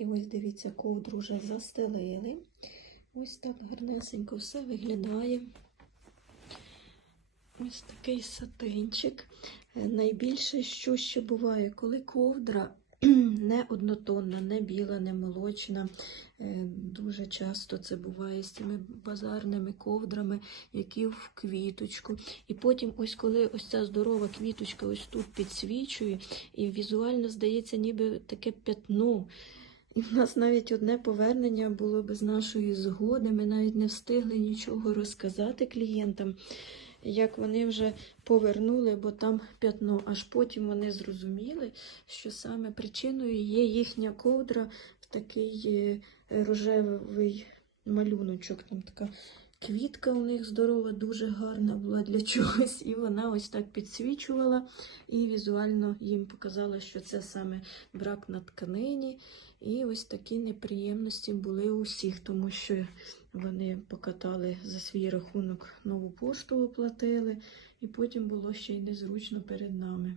І ось дивіться, ковдру вже застелили. Ось так гарнесенько все виглядає. Ось такий сатинчик. Е, Найбільше, що ще буває, коли ковдра не однотонна, не біла, не молочна. Е, Дуже часто це буває з цими базарними ковдрами, які в квіточку. І потім, ось коли ось ця здорова квіточка ось тут підсвічує, і візуально здається, ніби таке п'ятно. І в нас навіть одне повернення було без нашої згоди. Ми навіть не встигли нічого розказати клієнтам, як вони вже повернули, бо там п'ятно. Аж потім вони зрозуміли, що саме причиною є їхня ковдра в такий е, рожевий малюночок. Там така квітка у них здорова, дуже гарна була для чогось. І вона ось так підсвічувала і візуально їм показала, що це саме брак на тканині. І ось такі неприємності були у всіх, тому що вони покатали за свій рахунок нову пошту оплатили, і потім було ще й незручно перед нами.